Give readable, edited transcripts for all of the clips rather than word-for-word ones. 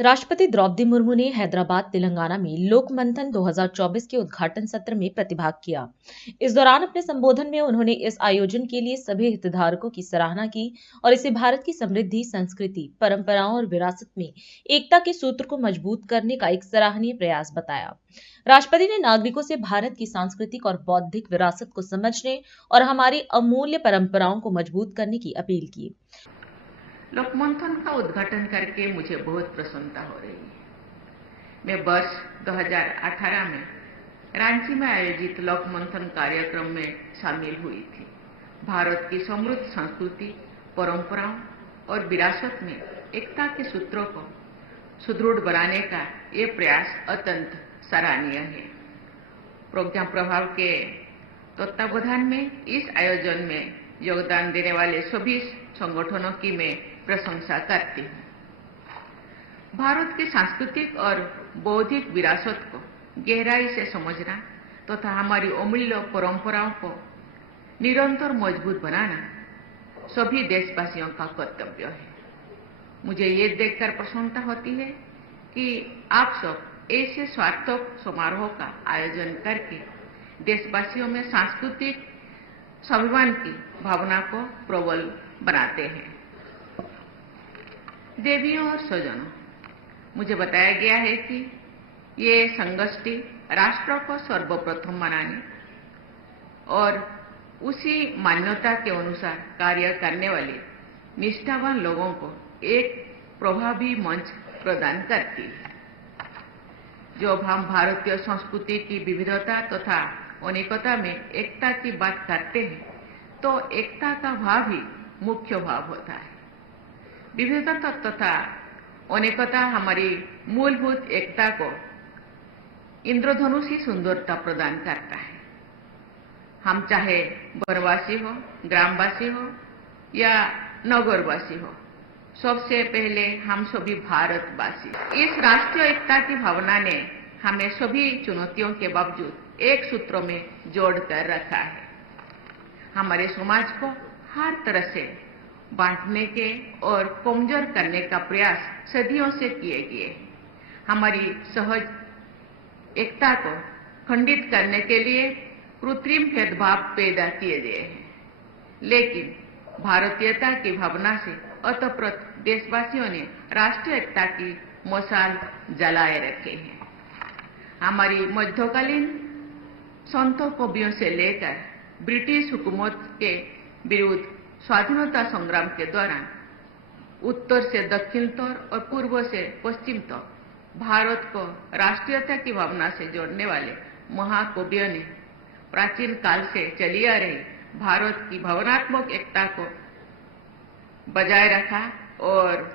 राष्ट्रपति द्रौपदी मुर्मू ने हैदराबाद तेलंगाना में लोक मंथन 2024 के उद्घाटन सत्र में प्रतिभाग किया। इस दौरान अपने संबोधन में उन्होंने इस आयोजन के लिए सभी हितधारकों की सराहना की और इसे भारत की समृद्धि, संस्कृति, परंपराओं और विरासत में एकता के सूत्र को मजबूत करने का एक सराहनीय प्रयास बताया। राष्ट्रपति ने नागरिकों से भारत की सांस्कृतिक और बौद्धिक विरासत को समझने और हमारी अमूल्य परंपराओं को मजबूत करने की अपील की। लोकमंथन का उद्घाटन करके मुझे बहुत प्रसन्नता हो रही है। मैं वर्ष 2018 में रांची में आयोजित लोकमंथन कार्यक्रम में शामिल हुई थी। भारत की समृद्ध संस्कृति, परंपराओं और विरासत में एकता के सूत्रों को सुदृढ़ बनाने का ये प्रयास अत्यंत सराहनीय है। प्रज्ञा प्रभाव के तत्वावधान में इस आयोजन में योगदान देने वाले सभी संगठनों की मैं प्रशंसा करती हूँ। भारत की सांस्कृतिक और बौद्धिक विरासत को गहराई से समझना तथा हमारी अमूल्य परंपराओं को निरंतर मजबूत बनाना सभी देशवासियों का कर्तव्य है। मुझे ये देखकर प्रसन्नता होती है कि आप सब ऐसे सार्थक समारोह का आयोजन करके देशवासियों में सांस्कृतिक स्वाभिमान की भावना को प्रबल बनाते हैं। देवियों और स्वजनों, मुझे बताया गया है कि ये संगोष्ठी राष्ट्र को सर्वप्रथम बनाने और उसी मान्यता के अनुसार कार्य करने वाले निष्ठावान लोगों को एक प्रभावी मंच प्रदान करती है। जब हम भारतीय संस्कृति की विविधता तथा अनेकता में एकता की बात करते हैं तो एकता का भाव ही मुख्य भाव होता है। विविधता तथा अनेकता हमारी मूलभूत एकता को इंद्रधनुषी सुंदरता प्रदान करता है। हम चाहे वनवासी हो, ग्रामवासी हो या नगरवासी हो, सबसे पहले हम सभी भारतवासी। इस राष्ट्रीय एकता की भावना ने हमें सभी चुनौतियों के बावजूद एक सूत्र में जोड़कर रखा है। हमारे समाज को हर तरह से बांटने के और कमजोर करने का प्रयास सदियों से किए गए। हमारी सहज एकता को खंडित करने के लिए कृत्रिम भेदभाव पैदा किए गए हैं, लेकिन भारतीयता की भावना से अतप्रत देशवासियों ने राष्ट्रीय एकता की मशाल जलाए रखे हैं। हमारी मध्यकालीन संतों कवियों से लेकर ब्रिटिश हुकूमत के विरुद्ध स्वाधीनता संग्राम के दौरान उत्तर से दक्षिण तक और पूर्व से पश्चिम तक भारत को राष्ट्रीयता की भावना से जोड़ने वाले महाकवियों ने प्राचीन काल से चली आ रही भारत की भावनात्मक एकता को बजाय रखा और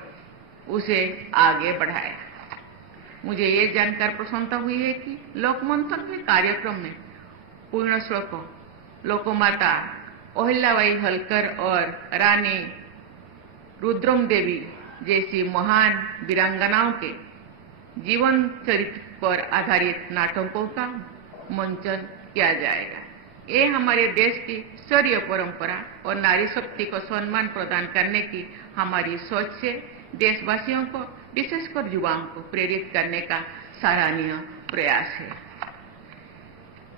उसे आगे बढ़ाया। मुझे ये जानकर प्रसन्नता हुई है कि लोकमंथन के कार्यक्रम में पूर्ण श्लोकों लोकमाता अहिल्याबाई होलकर और रानी रुद्रम देवी जैसी महान वीरांगनाओं के जीवन चरित्र पर आधारित नाटकों का मंचन किया जाएगा। ये हमारे देश की शौर्य परंपरा और नारी शक्ति को सम्मान प्रदान करने की हमारी सोच से देशवासियों को, विशेषकर युवाओं को प्रेरित करने का सराहनीय प्रयास है।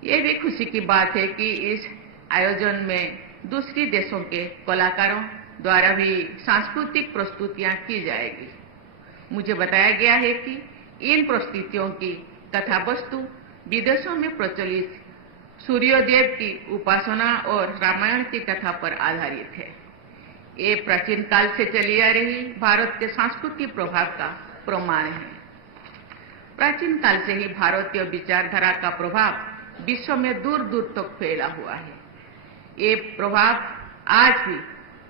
ये भी खुशी की बात है कि इस आयोजन में दूसरी देशों के कलाकारों द्वारा भी सांस्कृतिक प्रस्तुतियां की जाएगी। मुझे बताया गया है कि इन प्रस्तुतियों की कथा वस्तु विदेशों में प्रचलित सूर्यदेव की उपासना और रामायण की कथा पर आधारित है। ये प्राचीन काल से चली आ रही भारत के सांस्कृतिक प्रभाव का प्रमाण है। प्राचीन काल से ही भारतीय विचारधारा का प्रभाव विश्व में दूर दूर तक फैला हुआ है। ये प्रभाव आज भी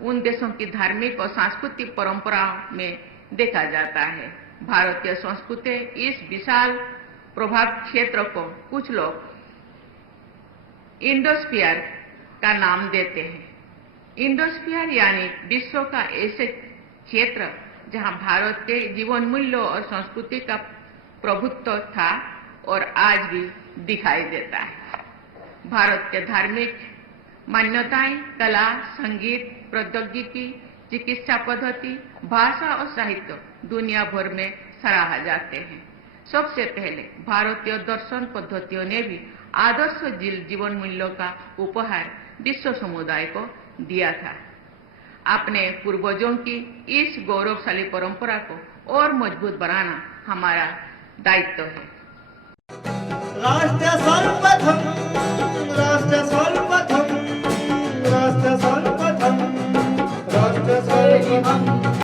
उन देशों की धार्मिक और सांस्कृतिक परंपराओं में देखा जाता है। भारतीय संस्कृति इस विशाल प्रभाव क्षेत्र को कुछ लोग इंडोस्फीयर का नाम देते हैं। इंडोस्फीयर यानी विश्व का ऐसे क्षेत्र जहां भारत के जीवन मूल्यों और संस्कृति का प्रभुत्व था और आज भी दिखाई देता है। भारत के धार्मिक मान्यताएं, कला, संगीत, प्रौद्योगिकी, चिकित्सा पद्धति, भाषा और साहित्य दुनिया भर में सराहा जाते हैं। सबसे पहले भारतीय दर्शन पद्धतियों ने भी आदर्श जीवन मूल्यों का उपहार विश्व समुदाय को दिया था। अपने पूर्वजों की इस गौरवशाली परंपरा को और मजबूत बनाना हमारा दायित्व है। राष्ट्र सर्वप्रथम